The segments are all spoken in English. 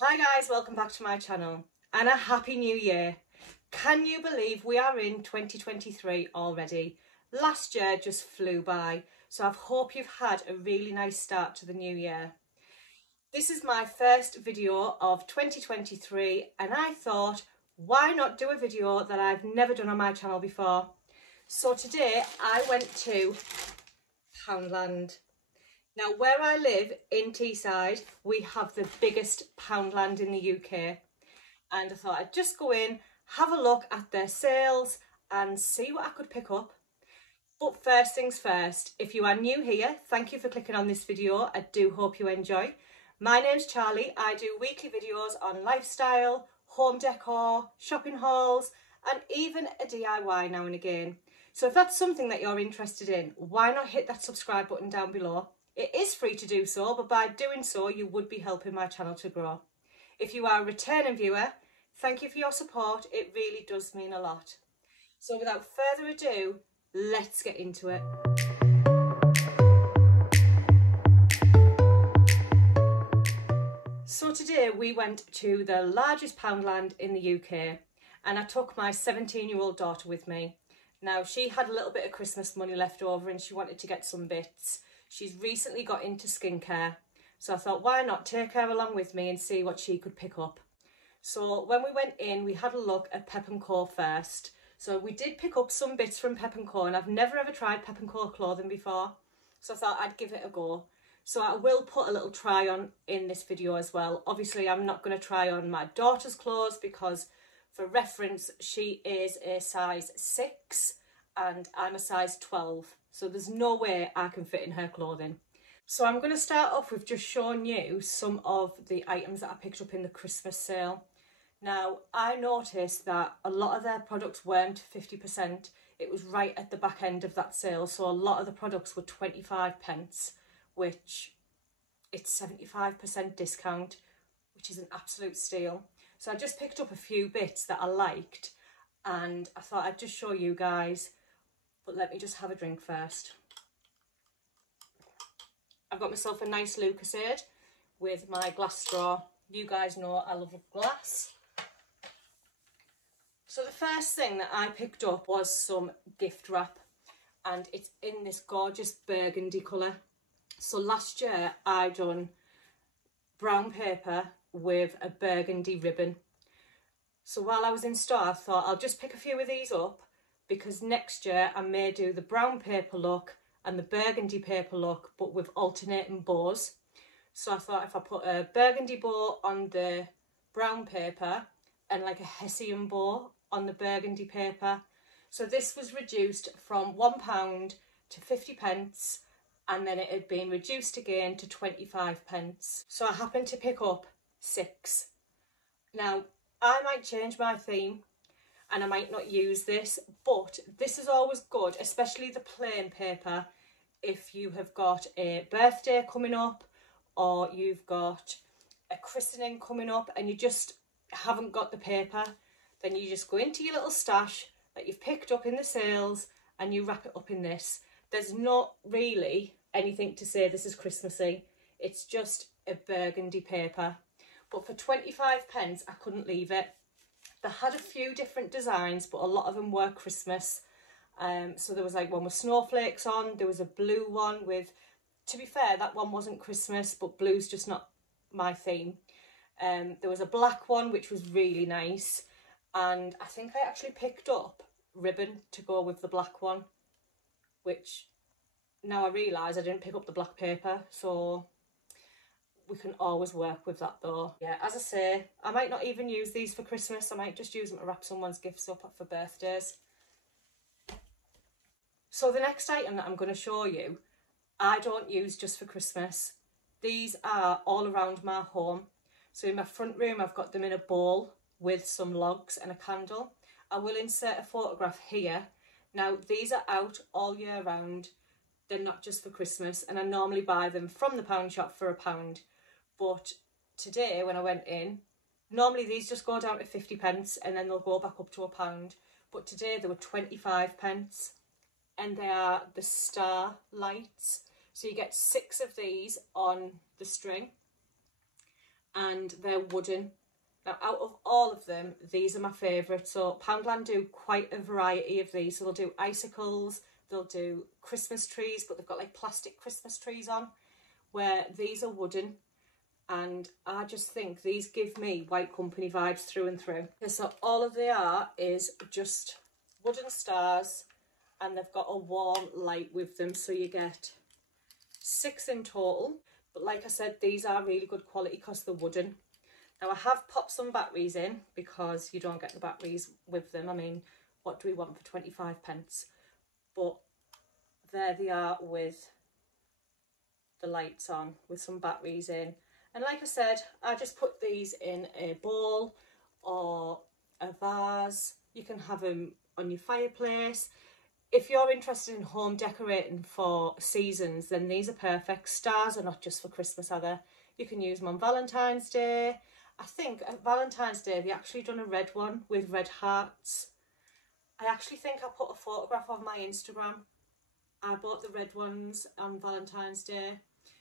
Hi guys, welcome back to my channel and a happy new year. Can you believe we are in 2023 already? Last year just flew by, so I hope you've had a really nice start to the new year. This is my first video of 2023 and I thought, why not do a video that I've never done on my channel before? So today I went to Poundland. Now, where I live in Teesside, we have the biggest Poundland in the UK. And I thought I'd just go in, have a look at their sales and see what I could pick up. But first things first, if you are new here, thank you for clicking on this video. I do hope you enjoy. My name's Charlie. I do weekly videos on lifestyle, home decor, shopping hauls, and even a DIY now and again. So if that's something that you're interested in, why not hit that subscribe button down below? It is free to do so, but by doing so, you would be helping my channel to grow. If you are a returning viewer, thank you for your support. It really does mean a lot. So without further ado, let's get into it. So today we went to the largest Poundland in the UK and I took my 17-year-old daughter with me. Now she had a little bit of Christmas money left over and she wanted to get some bits. She's recently got into skincare, so I thought why not take her along with me and see what she could pick up. So when we went in, we had a look at Pep&Co first. So we did pick up some bits from Pep&Co and I've never ever tried Pep&Co clothing before, so I thought I'd give it a go. So I will put a little try on in this video as well. Obviously I'm not going to try on my daughter's clothes because for reference she is a size 6 and I'm a size 12. So there's no way I can fit in her clothing. So I'm going to start off with just showing you some of the items that I picked up in the Christmas sale. Now, I noticed that a lot of their products weren't 50%. It was right at the back end of that sale. So a lot of the products were 25p, which it's 75% discount, which is an absolute steal. So I just picked up a few bits that I liked and I thought I'd just show you guys. But let me just have a drink first. I've got myself a nice Lucasade with my glass straw. You guys know I love a glass. So the first thing that I picked up was some gift wrap. And it's in this gorgeous burgundy colour. So last year I done brown paper with a burgundy ribbon. So while I was in store I thought I'll just pick a few of these up, because next year I may do the brown paper look and the burgundy paper look, but with alternating bows. So I thought if I put a burgundy bow on the brown paper and like a Hessian bow on the burgundy paper. So this was reduced from £1 to 50p and then it had been reduced again to 25p. So I happened to pick up 6. Now I might change my theme and I might not use this, but this is always good, especially the plain paper, if you have got a birthday coming up or you've got a christening coming up and you just haven't got the paper, then you just go into your little stash that you've picked up in the sales and you wrap it up in this. There's not really anything to say this is Christmassy, it's just a burgundy paper. But for 25p I couldn't leave it. They had a few different designs, but a lot of them were Christmas. So there was like one with snowflakes on, there was a blue one with, to be fair, that one wasn't Christmas, but blue's just not my theme. There was a black one, which was really nice. And I think I actually picked up ribbon to go with the black one, which now I realise I didn't pick up the black paper, so we can always work with that though. Yeah, as I say, I might not even use these for Christmas. I might just use them to wrap someone's gifts up for birthdays. So the next item that I'm going to show you, I don't use just for Christmas. These are all around my home. So in my front room, I've got them in a bowl with some logs and a candle. I will insert a photograph here. Now, these are out all year round. They're not just for Christmas, and I normally buy them from the pound shop for £1. But today when I went in, normally these just go down to 50p and then they'll go back up to £1. But today they were 25p and they are the star lights. So you get 6 of these on the string and they're wooden. Now, out of all of them, these are my favourite. So Poundland do quite a variety of these. So they'll do icicles, they'll do Christmas trees, but they've got like plastic Christmas trees on, where these are wooden. And I just think these give me White Company vibes through and through. Okay, so all of they are is just wooden stars, and they've got a warm light with them. So you get 6 in total. But like I said, these are really good quality because they're wooden. Now I have popped some batteries in because you don't get the batteries with them. I mean, what do we want for 25 pence? But there they are with the lights on, with some batteries in. And like I said, I just put these in a bowl or a vase. You can have them on your fireplace. If you're interested in home decorating for seasons, then these are perfect. Stars are not just for Christmas, are they? You can use them on Valentine's Day. I think at Valentine's Day, they actually done a red one with red hearts. I actually think I put a photograph on my Instagram. I bought the red ones on Valentine's Day.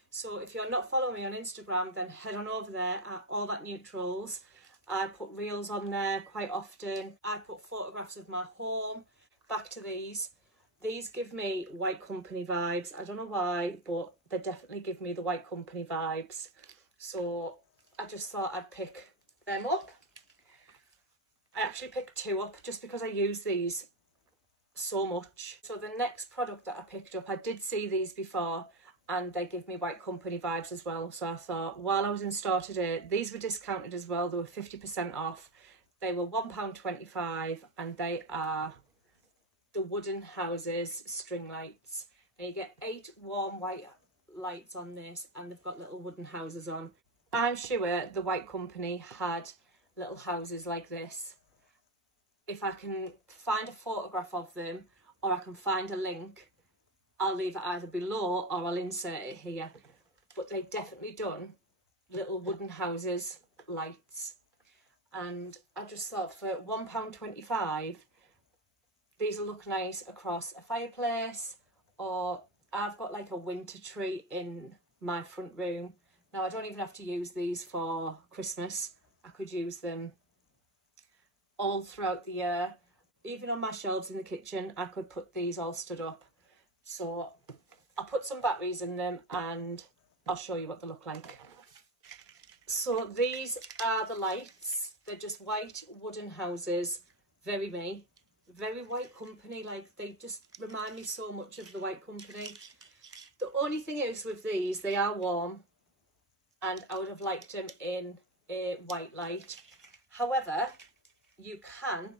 So if you're not following me on Instagram, then head on over there at All That Neutrals. I put reels on there quite often. I put photographs of my home. Back to these. These give me White Company vibes. I don't know why, but they definitely give me the White Company vibes. So I just thought I'd pick them up. I actually picked 2 up just because I use these so much. So the next product that I picked up, I did see these before and they give me White Company vibes as well. So I thought, while I was in store today, these were discounted as well. They were 50% off. They were £1.25 and they are the wooden houses string lights. And you get 8 warm white lights on this, and they've got little wooden houses on. I'm sure the White Company had little houses like this. If I can find a photograph of them or I can find a link, I'll leave it either below or I'll insert it here. But they definitely done little wooden houses lights. And I just thought for £1.25, these will look nice across a fireplace, or I've got like a winter tree in my front room. Now I don't even have to use these for Christmas. I could use them all throughout the year. Even on my shelves in the kitchen, I could put these all stood up. So I'll put some batteries in them and I'll show you what they look like. So these are the lights. They're just white wooden houses. Very me. Very White Company. Like, they just remind me so much of the White Company. The only thing is with these, they are warm. And I would have liked them in a white light. However, you can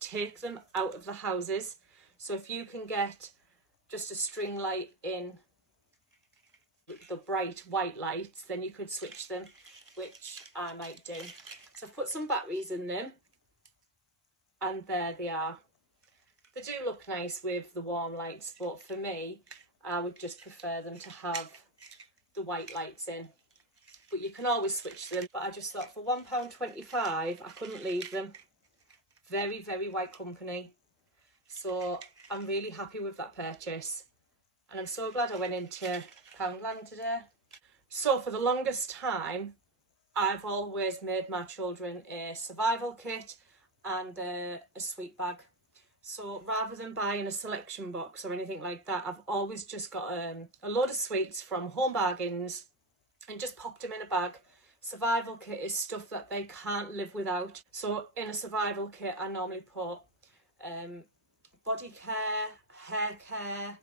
take them out of the houses. So if you can get just a string light in the bright white lights, then you could switch them, which I might do. So I've put some batteries in them, and there they are. They do look nice with the warm lights, but for me, I would just prefer them to have the white lights in. But you can always switch them. But I just thought for £1.25, I couldn't leave them. Very, very White Company. So I'm really happy with that purchase. And I'm so glad I went into Poundland today. So for the longest time, I've always made my children a survival kit and a sweet bag. So rather than buying a selection box or anything like that, I've always just got a load of sweets from Home Bargains and just popped them in a bag. Survival kit is stuff that they can't live without. So in a survival kit, I normally put body care, hair care,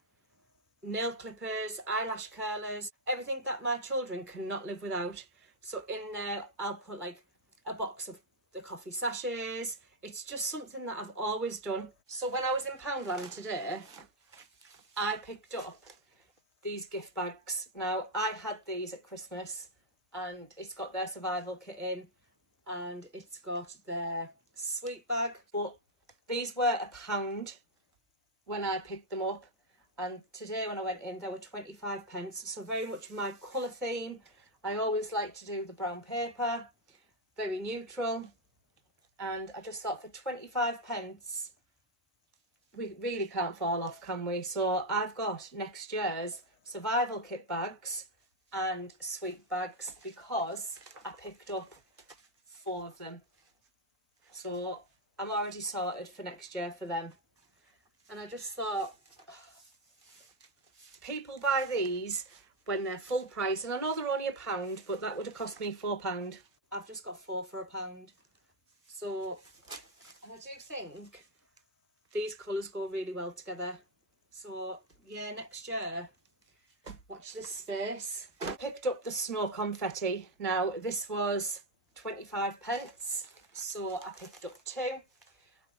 nail clippers, eyelash curlers, everything that my children cannot live without. So in there, I'll put like a box of the coffee sachets. It's just something that I've always done. So when I was in Poundland today, I picked up these gift bags. Now, I had these at Christmas, and it's got their survival kit in, and it's got their sweet bag. But these were £1 when I picked them up, and today when I went in, they were 25 pence. So very much my colour theme. I always like to do the brown paper, very neutral. And I just thought for 25 pence, we really can't fall off, can we? So I've got next year's survival kit bags, and sweet bags because I picked up 4 of them. So I'm already sorted for next year for them. And I just thought, people buy these when they're full price, and I know they're only £1, but that would have cost me £4. I've just got 4 for £1. So, and I do think these colours go really well together. So yeah, next year, watch this space. I picked up the snow confetti. Now this was 25p, so I picked up 2.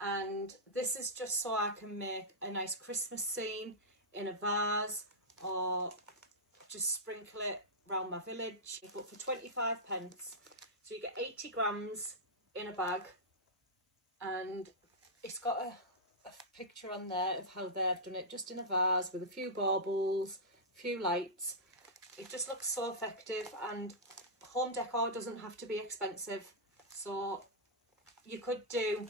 And this is just so I can make a nice Christmas scene in a vase, or just sprinkle it around my village. But for 25p, so you get 80 grams in a bag, and it's got a picture on there of how they've done it, just in a vase with a few baubles, a few lights. It just looks so effective, and home decor doesn't have to be expensive. So you could do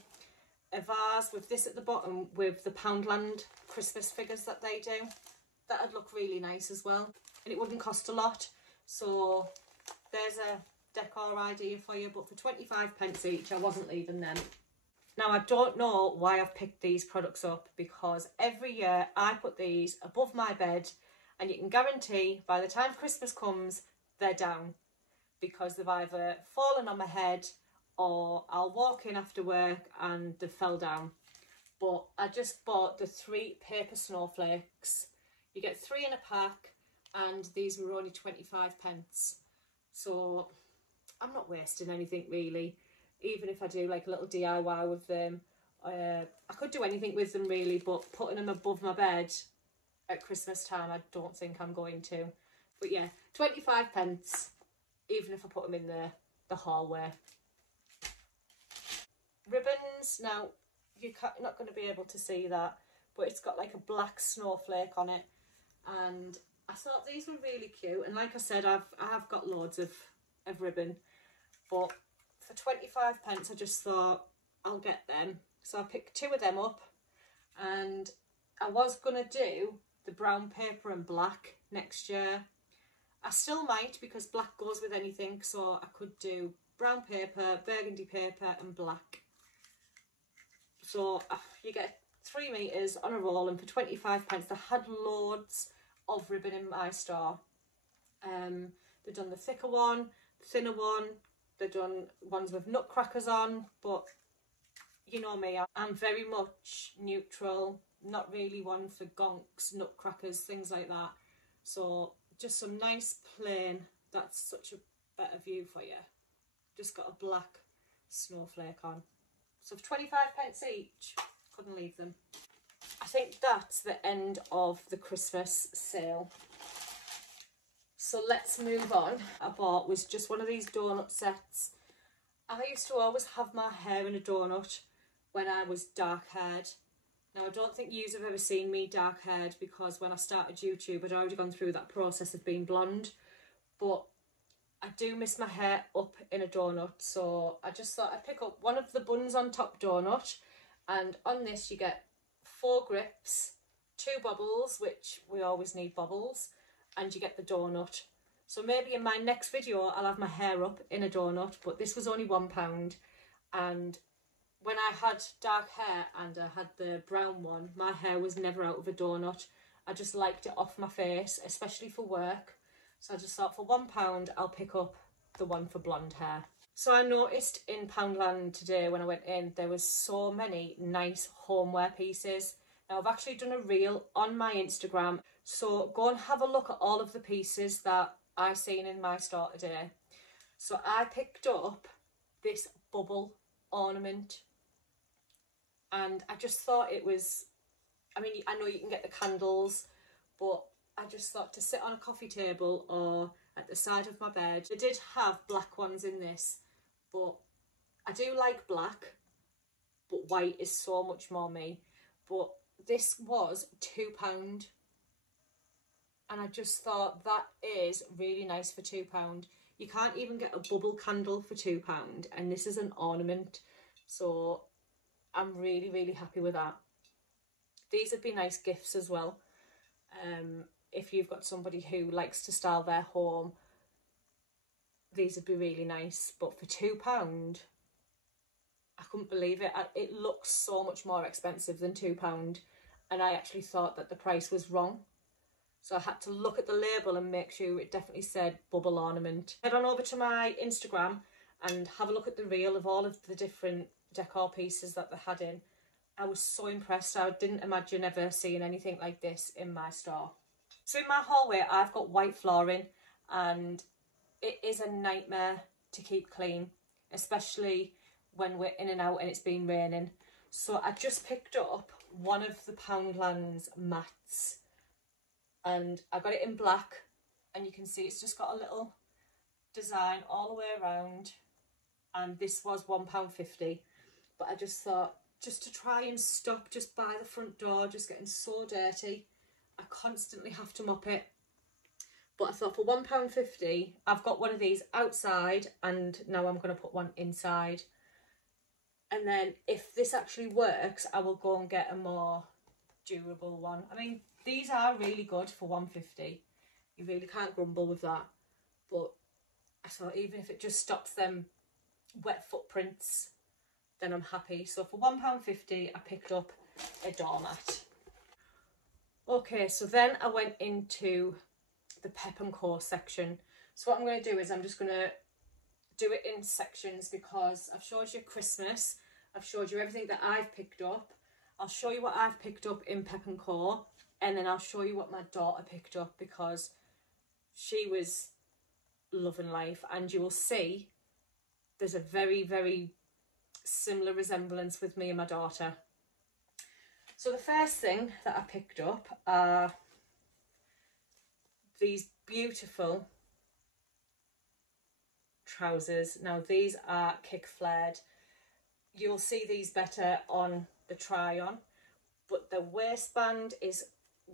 a vase with this at the bottom with the Poundland Christmas figures that they do. That'd look really nice as well, and it wouldn't cost a lot. So there's a decor idea for you, but for 25p each, I wasn't leaving them. Now I don't know why I've picked these products up, because every year I put these above my bed, and you can guarantee by the time Christmas comes they're down, because they've either fallen on my head or I'll walk in after work and they fell down. But I just bought the 3 paper snowflakes. You get 3 in a pack, and these were only 25p. So I'm not wasting anything really, even if I do like a little DIY with them. I could do anything with them really, but putting them above my bed at Christmas time, I don't think I'm going to. But yeah, 25p, even if I put them in the hallway. Ribbons, now you're not going to be able to see that, but it's got like a black snowflake on it, and I thought these were really cute. And like I said, I have got loads of ribbon, but for 25p I just thought I'll get them. So I picked 2 of them up, and I was going to do the brown paper and black next year. I still might, because black goes with anything, so I could do brown paper, burgundy paper and black. So you get 3 meters on a roll, and for 25p they had loads of ribbon in my store. They've done the thicker one, thinner one, they've done ones with nutcrackers on, but you know me, I'm very much neutral, not really one for gonks, nutcrackers, things like that. So just some nice plain, that's such a better view for you. Just got a black snowflake on. So for 25p each, couldn't leave them. I think that's the end of the Christmas sale. So let's move on. I bought was just one of these donut sets. I used to always have my hair in a donut when I was dark haired. Now I don't think yous have ever seen me dark haired, because when I started YouTube I'd already gone through that process of being blonde, but I do miss my hair up in a donut, so I just thought I'd pick up one of the buns on top donut, and on this you get 4 grips, 2 bobbles, which we always need bobbles, and you get the donut. So maybe in my next video I'll have my hair up in a donut, but this was only £1, and when I had dark hair and I had the brown one, my hair was never out of a donut. I just liked it off my face, especially for work. So I just thought for £1 I'll pick up the one for blonde hair. So I noticed in Poundland today when I went in, there was so many nice homeware pieces. Now I've actually done a reel on my Instagram, so go and have a look at all of the pieces that I seen in my store today. So I picked up this bubble ornament, and I just thought it was, I mean, I know you can get the candles, but I just thought to sit on a coffee table or at the side of my bed. They did have black ones in this, but I do like black, but white is so much more me. But this was £2, and I just thought that is really nice for £2. You can't even get a bubble candle for £2, and this is an ornament, so I'm really, really happy with that. These would be nice gifts as well. if you've got somebody who likes to style their home, these would be really nice. But for £2, I couldn't believe it. It looks so much more expensive than £2, and I actually thought that the price was wrong. So I had to look at the label and make sure it definitely said bubble ornament. Head on over to my Instagram and have a look at the reel of all of the different decor pieces that they had in. I was so impressed. I didn't imagine ever seeing anything like this in my store. So in my hallway, I've got white flooring, and it is a nightmare to keep clean, especially when we're in and out and it's been raining. So I just picked up one of the Poundland's mats, and I got it in black, and you can see it's just got a little design all the way around, and this was £1.50. But I just thought, just to try and stop just by the front door just getting so dirty, I constantly have to mop it. But I thought for £1.50, I've got one of these outside, and now I'm going to put one inside. And then if this actually works, I will go and get a more durable one. I mean, these are really good for £1.50. You really can't grumble with that. But I thought even if it just stops them wet footprints, then I'm happy. So for £1.50, I picked up a doormat. Okay, so then I went into the Pep&Co section. So what I'm going to do is I'm just going to do it in sections, because I've showed you Christmas, I've showed you everything that I've picked up. I'll show you what I've picked up in Pep&Co, and then I'll show you what my daughter picked up, because she was loving life, and you will see there's a very, very similar resemblance with me and my daughter. So the first thing that I picked up are these beautiful trousers. Now these are kick flared. You'll see these better on the try on, but the waistband is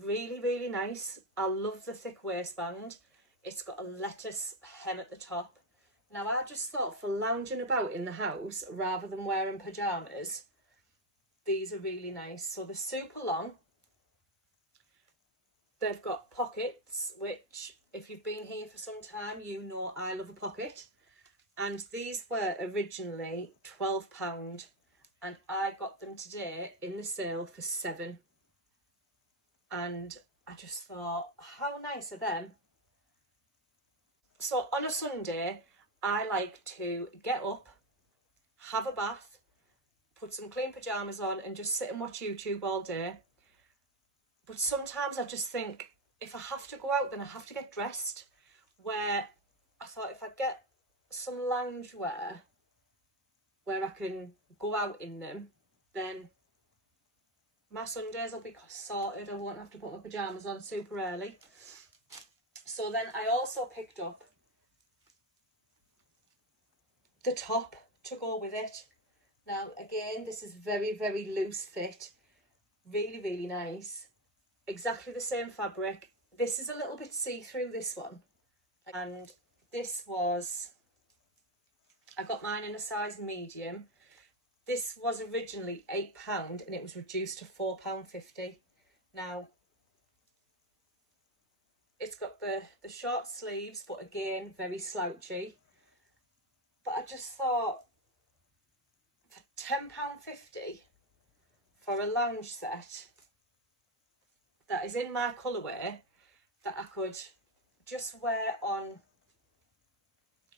really, really nice. I love the thick waistband. It's got a lettuce hem at the top. Now I just thought for lounging about in the house rather than wearing pyjamas, these are really nice. So they're super long. They've got pockets, which if you've been here for some time, you know I love a pocket. And these were originally £12, and I got them today in the sale for £7. And I just thought, how nice are them? So on a Sunday, I like to get up, have a bath, put some clean pyjamas on and just sit and watch YouTube all day. But sometimes I just think, if I have to go out, then I have to get dressed. Where I thought if I get some loungewear where I can go out in them, then my Sundays will be sorted. I won't have to put my pyjamas on super early. So then I also picked up the top to go with it. Now again, this is very, very loose fit, really, really nice. Exactly the same fabric. This is a little bit see-through, this one, and this was, I got mine in a size medium. This was originally £8 and it was reduced to £4.50. Now it's got the short sleeves, but again very slouchy. But I just thought, for £10.50 for a lounge set that is in my colourway, that I could just wear on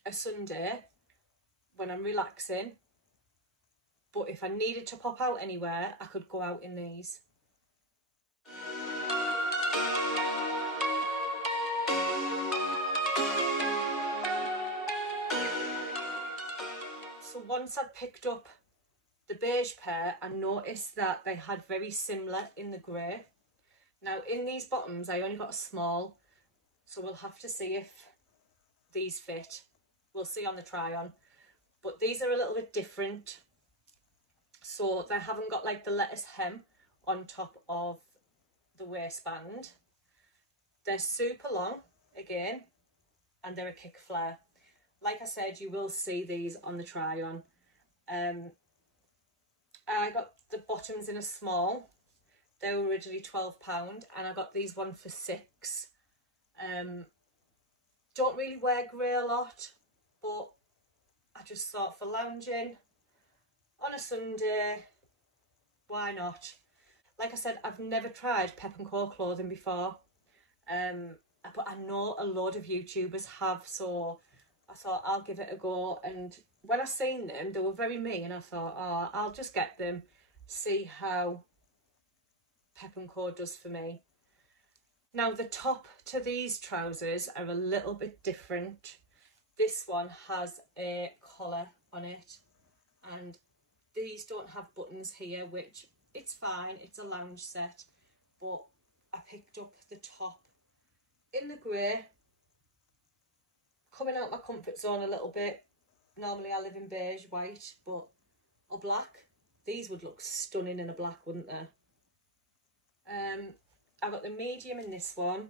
a Sunday when I'm relaxing, but if I needed to pop out anywhere, I could go out in these. So once I'd picked up the beige pair, I noticed that they had very similar in the grey. Now in these bottoms I only got a small, so we'll have to see if these fit. We'll see on the try on. But these are a little bit different. So they haven't got like the lettuce hem on top of the waistband. They're super long again, and they're a kick flare. Like I said, you will see these on the try on. I got the bottoms in a small. They were originally £12 and I got these one for £6. Don't really wear grey a lot, but I just thought for lounging on a Sunday, why not? Like I said, I've never tried Pep&Co clothing before, but I know a lot of YouTubers have, so I thought I'll give it a go. And when I seen them, they were very me, and I thought, oh, I'll just get them, see how Pep&Co does for me. Now the top to these trousers are a little bit different. This one has a collar on it, and these don't have buttons here, which it's fine, it's a lounge set, but I picked up the top in the grey, coming out my comfort zone a little bit. Normally I live in beige, white, but or black. These would look stunning in a black, wouldn't they? I got the medium in this one,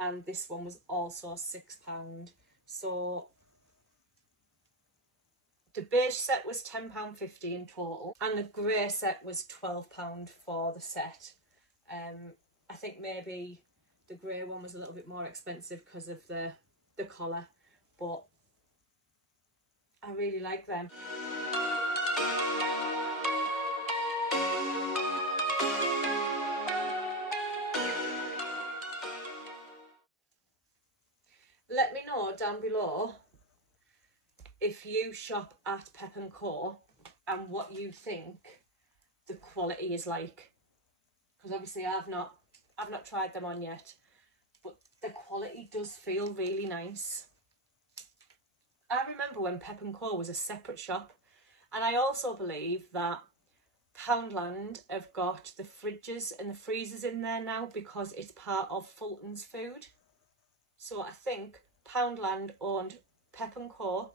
and this one was also £6. So the beige set was £10.50 in total, and the grey set was £12 for the set. I think maybe the grey one was a little bit more expensive because of the collar, but I really like them. Let me know down below if you shop at Pep&Co and what you think the quality is like, because obviously I've not tried them on yet, but the quality does feel really nice. I remember when Pep&Co was a separate shop, and I also believe that Poundland have got the fridges and the freezers in there now because it's part of Fulton's Food. So I think Poundland owned Pep&Co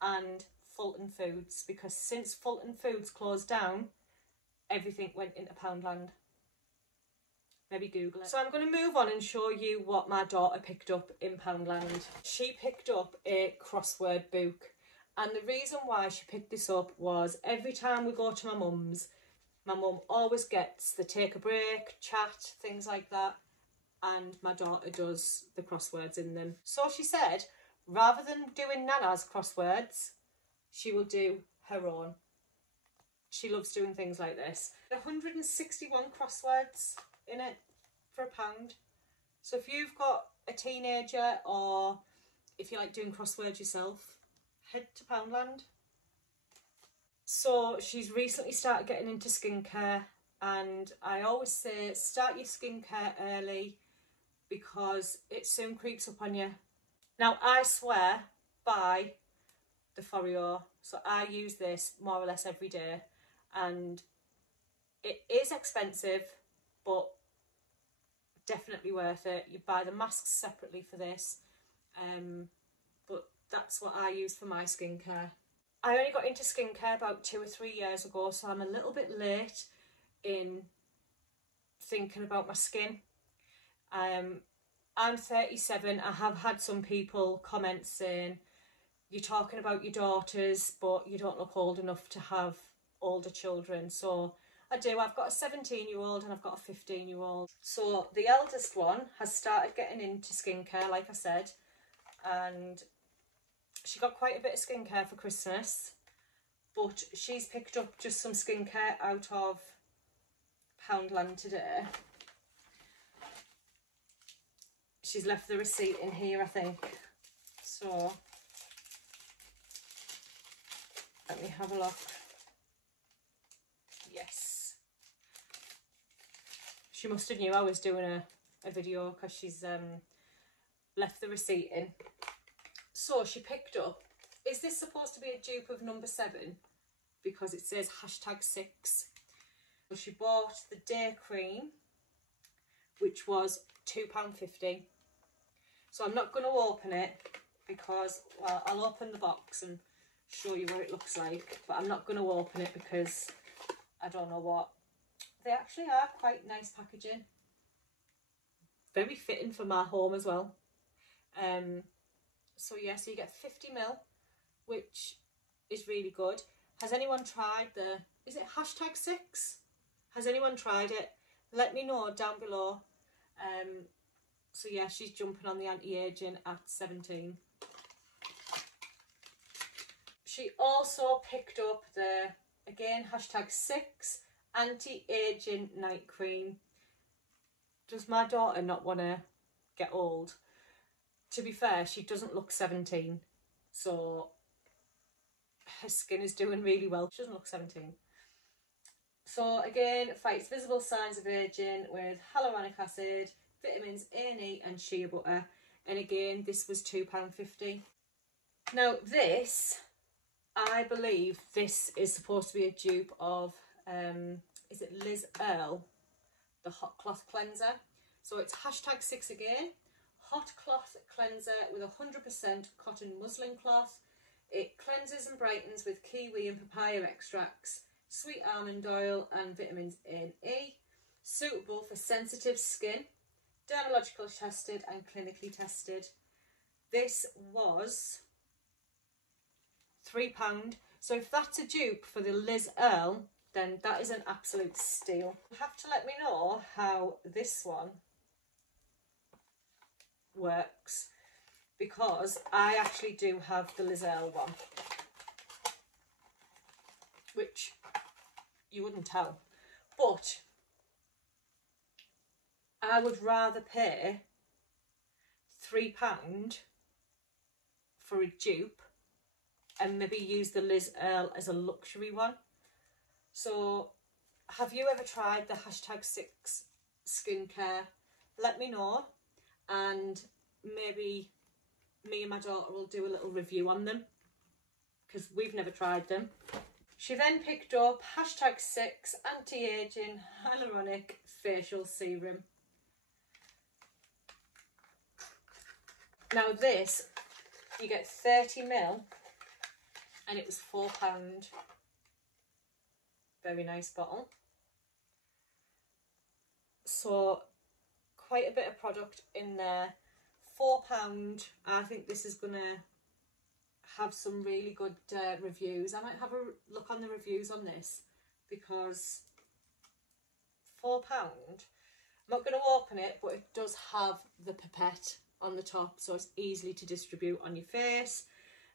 and Fulton Foods, because since Fulton Foods closed down, everything went into Poundland. Maybe Google it. So I'm going to move on and show you what my daughter picked up in Poundland. She picked up a crossword book, and the reason why she picked this up was every time we go to my mum's, my mum always gets the take a break, chat, things like that, and my daughter does the crosswords in them. So she said, rather than doing Nana's crosswords, she will do her own. She loves doing things like this. 161 crosswords in it for £1. So if you've got a teenager, or if you like doing crosswords yourself, head to Poundland. So she's recently started getting into skincare, and I always say start your skincare early because it soon creeps up on you. Now I swear by the Foreo, so I use this more or less every day, and it is expensive but definitely worth it. You buy the masks separately for this, but that's what I use for my skincare. I only got into skincare about 2 or 3 years ago, so I'm a little bit late in thinking about my skin. I'm 37. I have had some people comment saying, you're talking about your daughters, but you don't look old enough to have older children. So I do. I've got a 17-year-old and I've got a 15-year-old. So the eldest one has started getting into skincare, like I said, and she got quite a bit of skincare for Christmas, but she's picked up just some skincare out of Poundland today. She's left the receipt in here, I think. So let me have a look. Yes. She must have knew I was doing a video because she's left the receipt in. So she picked up, is this supposed to be a dupe of number 7? Because it says #6. So she bought the day cream, which was £2.50. So I'm not going to open it because, well, I'll open the box and show you what it looks like, but I'm not going to open it because I don't know what. They actually are quite nice packaging. Very fitting for my home as well. So yeah, so you get 50ml, which is really good. Has anyone tried the, is it #6? Has anyone tried it? let me know down below. So yeah, she's jumping on the anti-aging at 17. She also picked up the, again, #6 anti-aging night cream. Does my daughter not want to get old? To be fair, she doesn't look 17, so her skin is doing really well. She doesn't look 17. So again, fights visible signs of aging with hyaluronic acid, vitamins A and E and shea butter. And again, this was £2.50. Now this, I believe this is supposed to be a dupe of, is it Liz Earle, the hot cloth cleanser. So it's #6 again, hot cloth cleanser with 100% cotton muslin cloth. It cleanses and brightens with kiwi and papaya extracts, sweet almond oil and vitamins A and E. Suitable for sensitive skin, dermatologically tested and clinically tested. This was £3. So if that's a dupe for the Liz Earle, then that is an absolute steal. You have to let me know how this one works, because I actually do have the Liz Earle one, which you wouldn't tell, but I would rather pay £3 for a dupe and maybe use the Liz Earle as a luxury one. So have you ever tried the #6 skincare? Let me know, and maybe me and my daughter will do a little review on them, because we've never tried them. She then picked up #6 anti-aging hyaluronic facial serum. Now this, you get 30ml and it was £4. Very nice bottle. So quite a bit of product in there. £4. I think this is gonna have some really good reviews. I might have a look on the reviews on this, because £4. I'm not going to open it, but it does have the pipette on the top, so it's easily to distribute on your face.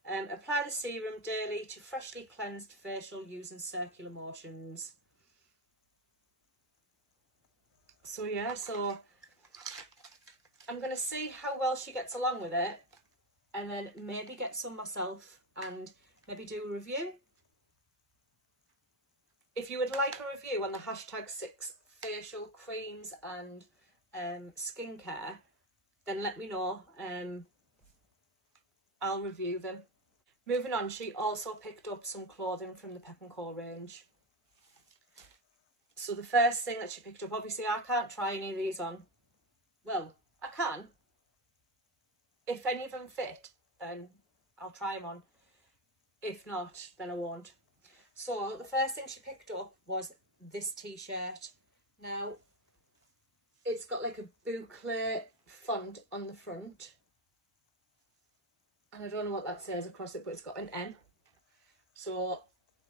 Apply the serum daily to freshly cleansed facial using circular motions. So yeah, so I'm going to see how well she gets along with it, and then maybe get some myself and maybe do a review. If you would like a review on the #6 facial creams and skincare, then let me know. I'll review them. Moving on, she also picked up some clothing from the Pep&Co range. So the first thing that she picked up, obviously I can't try any of these on. Well, I can. If any of them fit, then I'll try them on. If not, then I won't. So the first thing she picked up was this t-shirt. Now, it's got like a boucle font on the front, and I don't know what that says across it, but it's got an M. So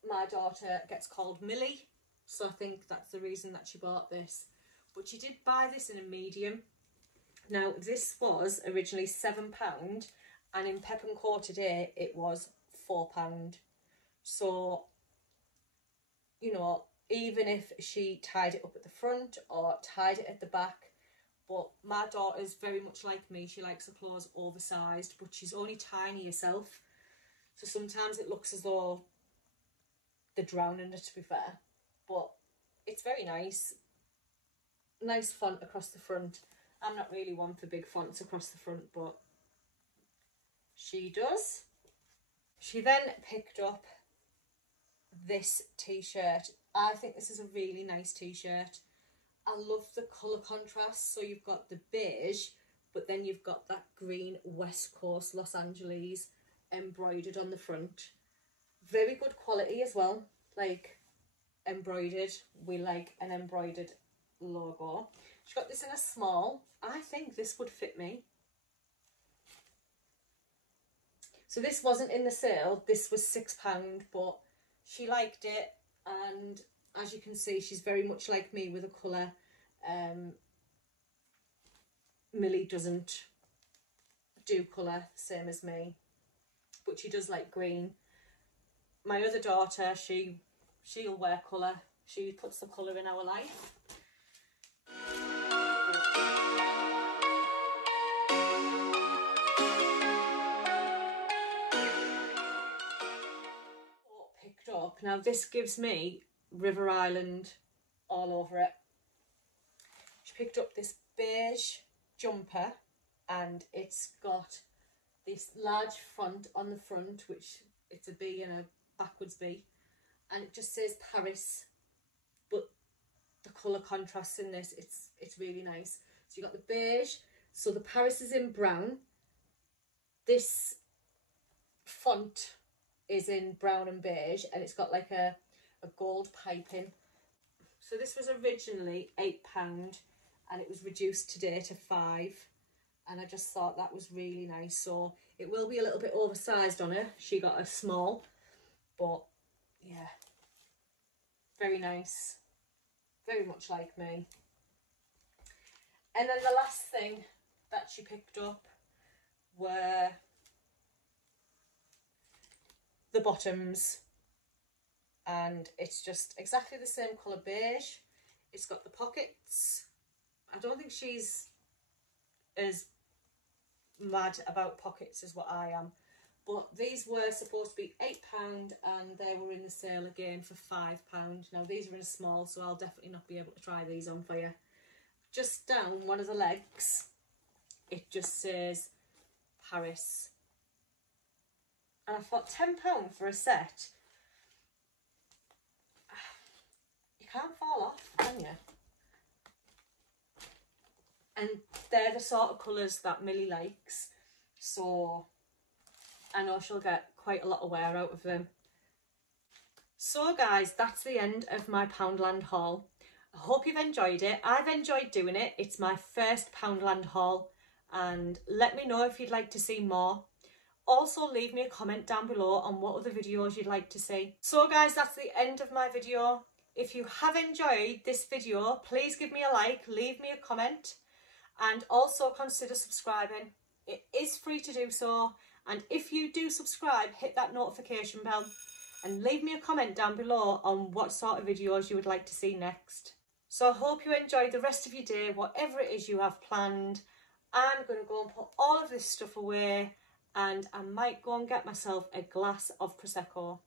my daughter gets called Millie, so I think that's the reason that she bought this. But she did buy this in a medium. Now this was originally £7, and in Pep&Co today it was £4. So, you know, even if she tied it up at the front or tied it at the back, but my daughter's very much like me. She likes her clothes oversized, but she's only tiny herself. So sometimes it looks as though they're drowning her, to be fair. But it's very nice. Nice font across the front. I'm not really one for big fonts across the front, but she does. She then picked up this t-shirt. I think this is a really nice t-shirt. I love the colour contrast. So you've got the beige, but then you've got that green West Coast Los Angeles embroidered on the front. Very good quality as well. Like, embroidered. We like an embroidered logo. She got this in a small. I think this would fit me. So this wasn't in the sale. This was £6, but she liked it, and as you can see, she's very much like me with a colour. Millie doesn't do colour, same as me, but she does like green. My other daughter, she'll wear colour. She puts the colour in our life. Picked up. Now this gives me River Island all over it. She picked up this beige jumper and it's got this large font on the front, which it's a B and a backwards B, and it just says Paris, but the colour contrasts in this, it's really nice. So you got the beige, so the Paris is in brown, this font is in brown and beige, and it's got like a gold piping. So this was originally £8 and it was reduced today to £5, and I just thought that was really nice. So it will be a little bit oversized on her. She got a small, but yeah, very nice, very much like me. And then the last thing that she picked up were the bottoms, and it's just exactly the same colour beige. It's got the pockets. I don't think she's as mad about pockets as what I am, but these were supposed to be £8 and they were in the sale again for £5. Now these are in a small, so I'll definitely not be able to try these on for you. Just down one of the legs, it just says Paris. And I thought £10 for a set, you can't fall off, can you? And they're the sort of colours that Millie likes, so I know she'll get quite a lot of wear out of them. So guys, that's the end of my Poundland haul. I hope you've enjoyed it. I've enjoyed doing it. It's my first Poundland haul, and let me know if you'd like to see more. Also leave me a comment down below on what other videos you'd like to see. So guys, that's the end of my video. If you have enjoyed this video, please give me a like, leave me a comment, and also consider subscribing. It is free to do so, and if you do subscribe, hit that notification bell and leave me a comment down below on what sort of videos you would like to see next. So I hope you enjoy the rest of your day, whatever it is you have planned. I'm going to go and put all of this stuff away, and I might go and get myself a glass of Prosecco.